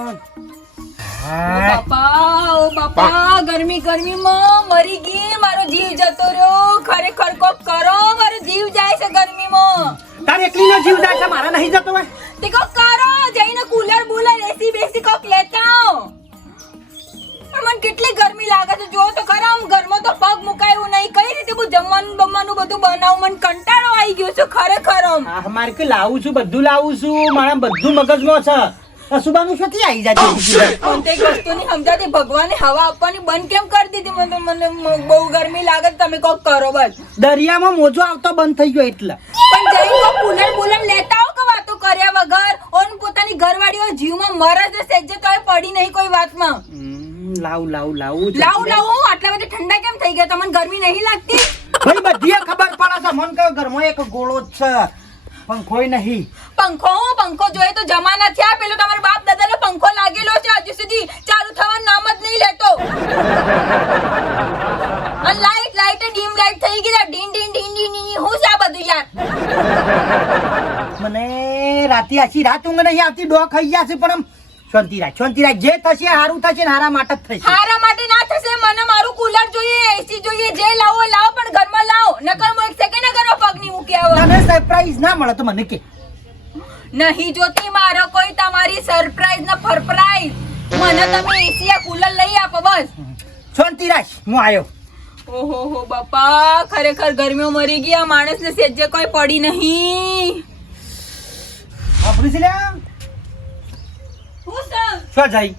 ભગવાન બાપા ઓ બાપા ગરમી ગરમીમાં મરી ગઈ મારો જીવ જતો રહ્યો. ખરેખર કોક કરો મારો જીવ જાય છે ગરમીમાં. તારે એકલીનો જીવ જાય છે મારા નહીં જતો હોય. તે કોક કરો જઈને કુલર બુલર એસી બેસી કોક લેતા. આવો મને કેટલી ગરમી લાગે છે જો તો ખરા આમ ઘરમાં તો પગ મુકાયું નહીં. કઈ રીતે હું જમવાનું બમવાનું બધું બનાવું? મને કંટાળો આવી ગયો છે ખરેખર આમ. મારે કે લાવું છું બધું લાવું છું. મારા બધું મગજમાં છે. અસુબાનું શોથી આવી જાય મને તો એક વસ્તુની સમજાતી ભગવાને હવા આપવાની બંધ કેમ કરી દીધી? મને મને બહુ ગરમી લાગે તમે કોક કરો બસ. દરિયામાં મોજો આવતો બંધ થઈ ગયો એટલે. પણ જઈ કોક કુલર બુલર લેતા આવો કે વાતો કર્યા વગર? ઓન પોતાની ઘરવાળીઓ જીવમાં મરે છે સેજે તોય પડી નહીં કોઈ વાતમાં. લાવ લાવું લાવું લાવું લાવ લાવું લાવું આટલા બધા ઠંડા કેમ થઈ ગયા? તમને ગરમી નહીં લાગતી? ભાઈ બધી ખબર પડે છે. મન કયો ઘરમાં એક ગોળો જ છે. કોઈ નહીં. પંખો હું પંખો જોઈએ તો જમાના થયા. પેલો તમારા બાપ દાદાનો પંખો લાગેલો છે. હજુ સુધી ચાલુ થવાનું નામ જ નહીં લેતો. લાઈટ લાઈટ ડીમ લાઈટ થઈ ગઈ ડીન ડીન ડીન ડીન હું છે આ બધું યાર? મને રાતે આખી રાત ઊંઘ નહીં આવતી. ડો ખાઈ ગયા છે પણ આમ શાંતિ રાખ શાંતિ રાખ જે થશે સારું થશે ને હારા માટે જ થશે. હારા માટે ના થશે મને મારું કુલર જોઈએ એસી જોઈએ જે લાવો લાવો પણ ઘરમાં લાવો. નકર હું એક સેકન્ડ ઘરમાં પગની મૂકી આવો. તને સરપ્રાઈઝ ના મળે તો મને કે. નહીં જોતી મારો કોઈ તમારી સરપ્રાઈઝ ને ફરપ્રાઈઝ. મને તમે એસી આ કુલર લઈ આપો બસ. શાંતિ રાખ હું આવ્યો ઓહો હો બાપા ખરેખર ગરમીઓ મરી ગયા માણસને સેજે કોઈ પડી નહીં. વાપરી છે લ્યા? શું જાય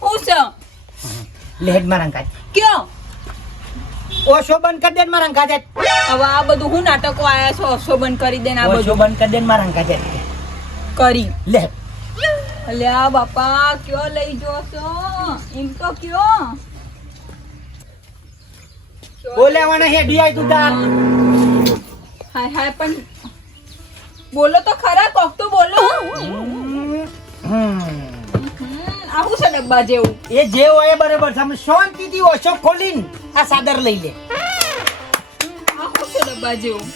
હું લેડમાં રંગા કયો? ઓશો બંધ કરી દે ને માં હવે આ બધું હું નાટકો આયા છો? અસો બંધ કરી દે આ ઓશો બંધ? કરી દે ને માં કરી. લે. અલ્યા બાપા ક્યો લઈ જો છો? એમ તો કયો? બોલેવાના હેડી આય તું તાર. હાય હાય પણ બોલો તો ખરા કોક તો બોલો. આવું છે ડબ્બા જેવું. એ જે હોય બરાબર છે. શાંતિથી ઓછો ખોલીને આ સાદર લઈ લે. આવું છે ડબ્બા જેવું.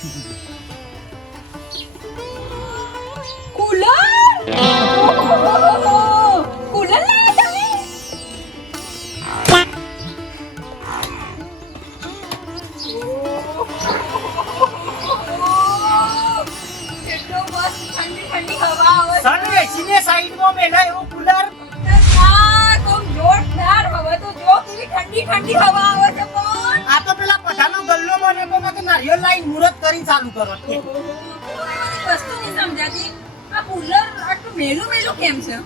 કુલર? છે. સાઈડમાં મેલા એવું કુલર. જોરદાર હવા તો જો કેવી ઠંડી ઠંડી હવા આવે છે પણ. આ તો પેલા પઠાનો ગલ્લો મને કહો કે નારિયેળ લાઈન મુહૂર્ત કરી ચાલુ કરો. કે. વસ્તુ નહીં સમજાતી. આ કુલર આટલું મેલું મેલું કેમ છે?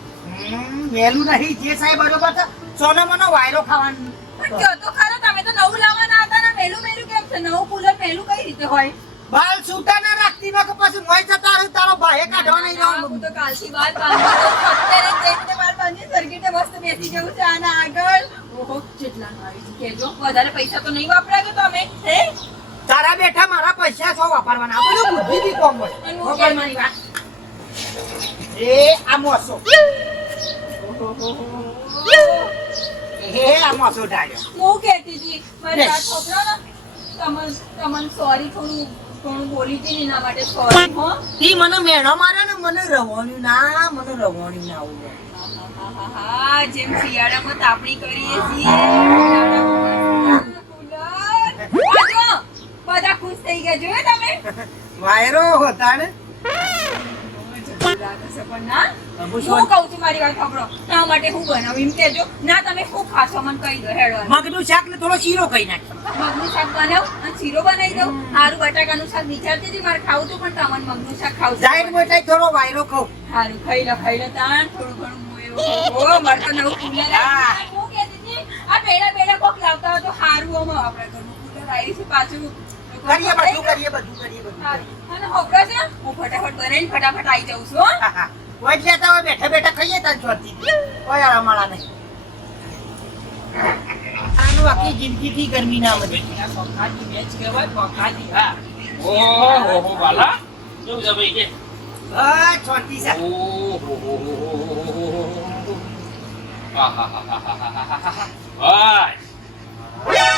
વહેલું નહીં જે સાહેબ બરોબર છે સોનો મનો વાયરો ખાવાનું. પણ કયો તો ખરો તમે તો નવું લાવવાના હતા ને મેલું મેલું કેમ છે? નવું કુલર મેલું કઈ રીતે હોય? બાલ છૂટા ના રાખતી ના કે પછી મોય જતા રહે તારો ભાઈ કાઢવા નહીં હું તો કાલથી બાર બાંધી. અત્યારે જઈને બાર બાંધી સર્કિટે મસ્ત બેસી જવું છે આના આગળ. ઓહો કેટલા આવી કેજો વધારે પૈસા તો નહીં વાપરાયો તો અમે હે? તારા બેઠા મારા પૈસા છો વાપરવાના. આ બધું બુદ્ધિથી કોમ હોય. મારી વાત. એ આ મોસો. હે આ મોસો ડાયો હું કહેતી હતી મારી. વાત ને. તમને તમને સોરી થોડું થોડું બોલી હતી એના માટે સોરી હો. ઈ મને મેણો મારે ને મને રવાનું ના મને રવાનું ના આવું હા જેમ શિયાળામાં તાપણી કરીએ છીએ શિયાળામાં કુલર. આ જો, બધા ખુશ થઈ ગયા જોયું તમે? વાયરો હોતા ને? લાગે છે પણ ના હું હું શું- કહું છું મારી વાત સાંભળો. ના માટે હું બનાવું? એમ ના તમે શું ખાશો? મને કહી દો હેડો. મગનું શાક ને થોડો શીરો કઈ નાખ્યો મગનું શાક બનાવું? શીરો બનાવી દઉં. આરું બટાકાનું શાક વિચારતી હતી મારે ખાવું હતું પણ તમને મગનું શાક ખાવું છે. જાહેર બેઠા થોડો વાયરો ખાવ સારું ખાઈ લો ખાઈ લો તાણ. થોડું ઘણું ઓ, મારે તો નવું કુલર હું. કહેતી હતી, આ પેડા પેડા કોક લાવતા હોય તો હારું આમાં આપણે ઘરનું કુલર આવી છે પાછું. કરીએ બધું કરીએ બધું કરીએ બધું. અને હોભળો છે? હું ફટાફટ બનાવીને ફટાફટ આવી જાઉં છું હો. વજ હોય બેઠા બેઠા ખાઈએ તાર છોડતી કોઈ આરામાળા નહીં. આનું આખી જિંદગીથી ગરમી ના વધે ઓહો વાલા કેવું છે ભાઈ કે બસ છોડતી છે બસ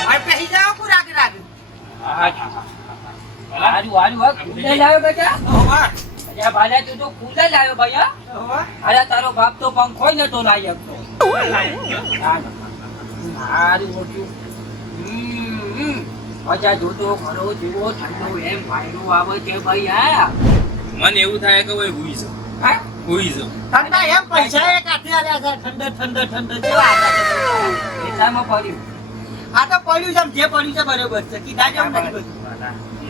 હવે પહેરી જાઓ કો રાગ રાગ આહા. વાલા હારું હારું હા કુલર લાવ્યો બેટા અલ્યા બાલા તું તો કુલર લાવ્યો ભાઈ હા અરે તારો બાપ તો પંખો નતો લાવી શકતો હારું મોટું હમ, હમ. મજા જોતો ખરો જીવો ઠંડો એમ વાયરો આવે છે ભાઈ હા. મને એવું થાય કે ભાઈ હુઈ જાઉં. હા? હુઈ જાઉં. ઠંડા એમ પૈસા એક હાથે આલ્યા છે ઠંડો ઠંડો ઠંડો. જેવા આવ્યા એટલામાં પડ્યું. આ તો પડ્યું છે જે પડ્યું છે બરોબર છે. કીધા જેવું નથી બધું.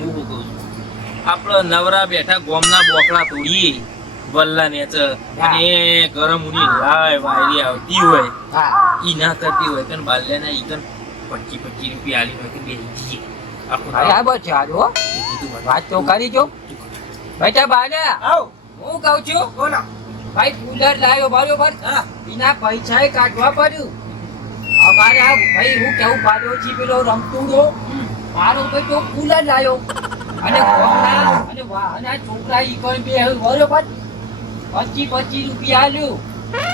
એવું કહું છું? નવરા બેઠા ગોમના બોકડા તોડીએ. વલ્લા ને અને ગરમ ઉની લાય વાયરી આવતી હોય ઈ ના કરતી હોય તને બાલ્યાના ઈ કન પચી પચીસ રૂપિયા આલી હોય કે બે આખું બરાબર છે હારું હો. વાત તો કરી જો. બેટા બાલા આવ. હું કહું છું બોલો. ભાઈ કુલર લાવ્યો બરોબર. એના પૈસા કાઢવા પડ્યું. અમારે આ ભાઈ હું કેવું પાડોશી પેલો રમતુડો? મારો ભાઈ તો કુલર લાવ્યો અને ગોમના અને વાહના છોકરા ઈ પણ બે બરોબર? પચી પચી રૂપિયા આલ્યું.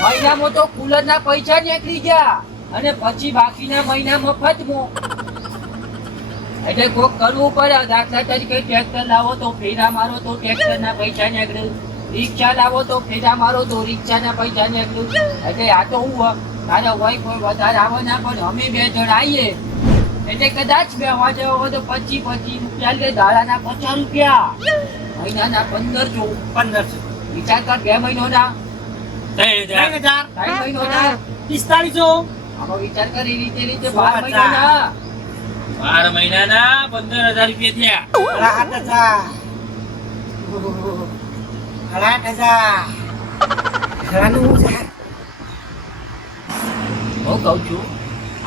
મહિનામાં તો કુલર ના પૈસા નીકળી ગયા. અને પછી બાકીના મહિના મફતમાં એટલે કોક કરવું પડે દાખલા તરીકે ટ્રેક્ટર લાવો તો ફેરા મારો તો ટ્રેક્ટર ના પૈસા નીકળે. રિક્ષા લાવો તો ફેરા મારો તો રિક્ષા ના પૈસા નીકળે. એટલે આ તો હું તારે હોય કોઈ વધારે આવે ના પણ અમે બે જણ આવીએ એટલે કદાચ બે વાજે હોય તો પચીસ પચીસ રૂપિયા લે દાડાના પચાસ રૂપિયા. મહિનાના પંદરસો પંદરસો વિચાર કર બે મહિનોના. ત્રણ હજાર. ત્રણ મહિનો ના પિસ્તાળીસો. આનો વિચાર કરી રીતે રીતે. મહિનાના. મહિનાના રૂપિયા થયા. હું કહું છું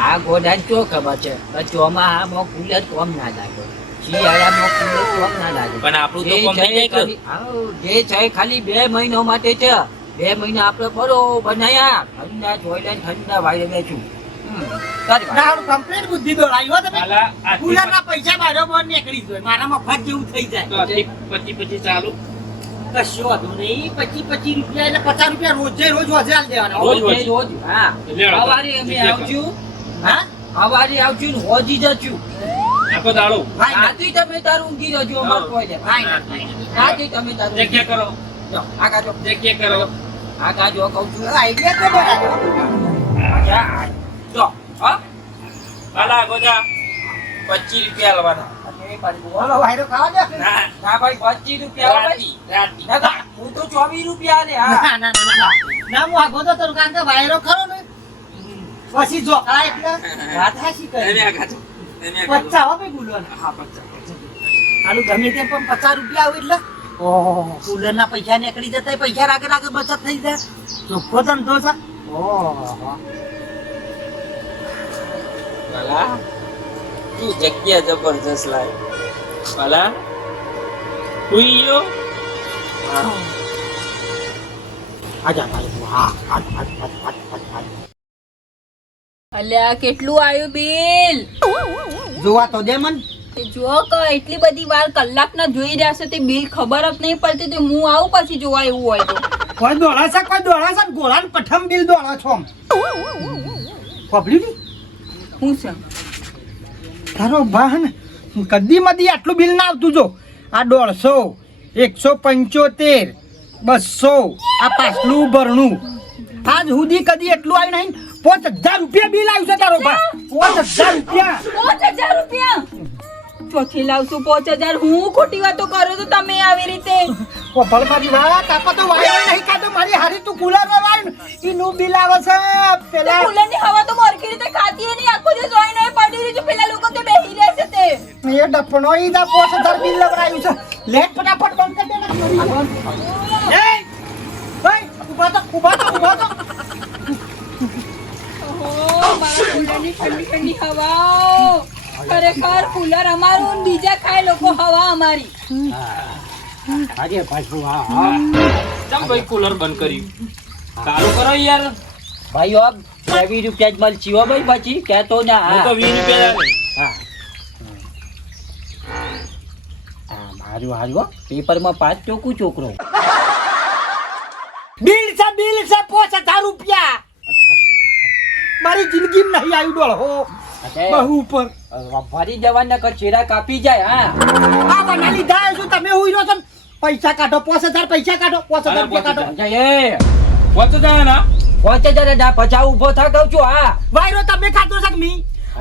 આ ગોડા ચો ખબર છે. કે ચોમાહામાં કુલર કોમ ના લાગે. શિયાળામાં કોમ ના લાગે. પણ આપણું તો જે છે ખાલી બે મહિનો માટે છે. બે મહિના આપણે બરોબર બનાયા ઠંડા જોઈને ઠંડા વાયરે બેઠું તારું complete બુદ્ધિ દોડાવી તમે. કુલરના પૈસા બરોબર નીકળી જાય મારા મફત જેવું થઈ જાય. આજથી પચી પચી ચાલુ. કશો વાંધો નહીં. પચીસ રૂપિયા એટલે પચાસ રૂપિયા રોજે રોજ વધે આલી દેવાના. રોજ રોજ રોજ હા. સવારે અમે જે હા? સવારે ને હોજી જશું આખો દાડો. ભાઈ તમે તારું ઊંઘી જજો અમારે કોઈ ના. રાત્રિ તમે તારું કરો. જો, આગા જો. કરો. આગા જો કહું છું. આઈડિયા તો બરાબર જો હા. વાલા ગોજા. પચીસ રૂપિયા લેવાના અને એ વાયરો ખાવા દે. ના. ના ભાઈ પચીસ રૂપિયા આવે રાતી રાતી. ના, ના, હું તો ચોવીસ રૂપિયા લે હા. ના ના ના ના. ના હું આગો તો તારું કારણ કે વાયરો ખરો ને. પછી છો. પચાસ ગમે તે પણ પચાસ રૂપિયા આવે એટલે. ઓહો. કુલર ના પૈસા નીકળી જતા પૈસા રાખે રાખે બચત થઈ જાય. ચોખ્ખો ધંધો છે. ઓહો. તું જગ્યા જબરજસ્ત લાય વાલા હુઈ ગયો આજા ભાઈ હા હાથ અલ્યા કેટલું આવ્યું બિલ? જોવા તો દે મન. તે જો કે એટલી બધી વાર કલાકના જોઈ રહ્યા છે તે બિલ ખબર જ નહીં પડતી તે હું આવું પછી જોવા એવું હોય તો. કોઈ દોડા છે કોઈ દોડા છે ગોળાન પઠમ બિલ દોડા છો. પબ્લિક હું છે? તારો ભાન કદી મદી આટલું બિલ ના આવતું જો. આ દોઢસો એકસો પંચોતેર બસો આ પાછલું ભરણું. આજ સુધી કદી એટલું આવ્યું નહીં પાંચ હજાર રૂપિયા બિલ આવ્યું છે તારો બા. પાંચ હજાર રૂપિયા. પાંચ હજાર રૂપિયા? ચોથી લાવશું પાંચ હજાર. હું ખોટી વાતો કરો તો તમે આવી રીતે. કોફળ મારી વાત આપા તો વાયરો નહીં કાઢો મારી હારી તું કુલરમાં વાય એનું બિલ આવે છે. પેલા કુલરની હવા તો મોરકી રીતે ખાતી નહીં. આખો દિવસ જોઈ નહીં પડી રહી છે. પેલા લોકો તો બેહી રહેશે તે. એ ડફણો ઈ દા પાંચ હજાર બિલ લવડાવ્યું છે. લેટ ફટાફટ બંધ કરી દે ને એ ભાઈ ઊભા તો ઊભા તો ઊભા તો ઓહો મારા કુલરની ઠંડી ઠંડી હવા ખરેખર કુલર અમારું બીજા ખાય લોકો હવા અમારી. આજે પાછું હા હા. ચમ ભાઈ કુલર બંધ કર્યું. સારું કરો યાર. ભાઈ આપ ચોવીસ રૂપિયા જ મળશે હો ભાઈ પછી કહેતો ના હા તો વીસ રૂપિયા હા. હા મારું હારું હો પેપરમાં પાંચ ચોખ્ખું છોકરો. બિલ છે બિલ છે પોચ હજાર રૂપિયા. મારી જિંદગીમાં નહીં આવ્યું ડોળ હો. બહુ ઉપર. ભરી જવાના કર ચેરા કાપી જાય હા. આ બના લીધા શું તમે હુઈ રહ્યો છો પૈસા કાઢો પાંચ હજાર પૈસા કાઢો પાંચ હજાર રૂપિયા કાઢો. એ. પાંચ હજાર ના પાંચ હજાર જા પછા ઊભો થા કહું છું હા. વાયરો તમે ખાધો છે મી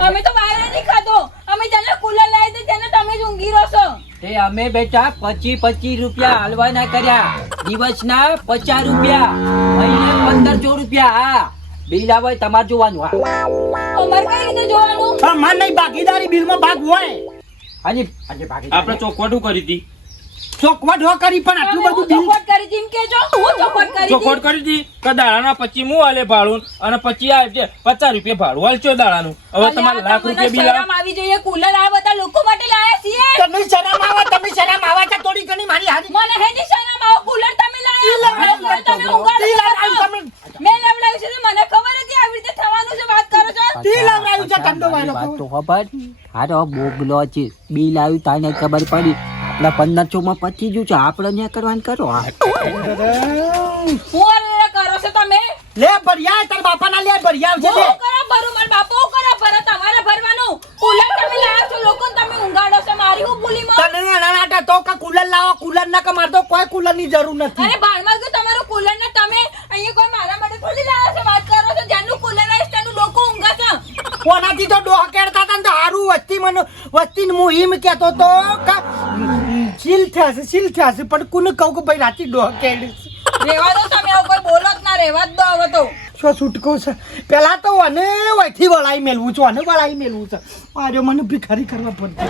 અમે તો વાયરો નહીં ખાધો. અમે જેને કુલર લાવી દે તેને તમે જ ઊંઘી રહો છો. તે અમે બેટા પચી પચી રૂપિયા હલવાના કર્યા. દિવસના પચાસ રૂપિયા મહિને પંદરસો રૂપિયા હા. બિલ આવે તમારે જોવાનું હા. અમારે કઈ રીતે જોવાનું? હા માર નહીં ભાગીદારી બિલમાં ભાગ હોય. હાજી હાજી ભાગી આપણે ચોખવટું કરી હતી. ચોખવટ હો કરી પણ આટલું બધું બિલ ચોખવટ કરી હતી એમ કેજો હું ચોખવટ કરી ચોખવટ કરી હતી કે દાડાના પછી હું આલે ભાડું અને પછી આ જે પચાસ રૂપિયા ભાડું હાલશો દાડાનું. હવે તમારે લાખ રૂપિયા બિલ આવી જોઈએ કુલર આ બધા લોકો માટે લાયા છીએ. તમે શરમ આવા તમે શરમ આવા છે થોડી ઘણી મારી હારી મને હેની શરમ આવો કુલર તમે લાયા લવડાવ્યું તમે તમે. ઉગાડો તી છો. લવડાવ્યું તમે. મેં લવડાવ્યું છે તો મને ખબર હતી આવી રીતે થવાનું છે વાત કરો છો તી લવડાવ્યું છે ઠંડો વાયરો વાત તો ખબર. હારો બોગલો છે બિલ આવ્યું તાને ખબર પડી. આપણા પંદરસો માં પચી ગયું છે. આપણે ન્યા કરવાનું કરો. હા કરો છો તમે? લે ભરિયા તાર બાપાના લે ભરિયા આવશે લે. કરો ભરું મારા બાપો કરો ભરો તમારે ભરવાનું. કુલર તમે લાયા છો લોકોને તમે ઊંઘાડો છો મારી હું ભૂલી માં તને અનાનાટા તો કે કુલર લાવો કુલર ના કે મારે તો કોઈ કુલરની જરૂર નથી. અરે ભાણમાં તમારું કુલર ને તમે અહીંયા કોઈ મારા માટે થોડી લાયા છો વાત કરો છો જેનું કુલર આવીશ તેનું લોકો ઊંઘા છે કોનાથી તો ડોહ કેડતા હતા ને તો હારું વસ્તી મને વસ્તી હું હિમ કહેતો તો કે ચીલ થશે ચીલ થશે. પણ કોને કહું કે ભાઈ રાતી ડોહ કેડીશ રેવા દો તમે આવું કોઈ બોલો જ ના રેવા જ દો હવે તો. શું છૂટકો છે? પેલા તો અને વહીથી વળાઈ મેલવું છું અને વળાઈ મેલવું છે. મારે મને ભિખારી કરવા પડતી.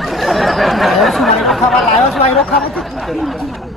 ખાવા લાવ્યો છું આયરો ખાવા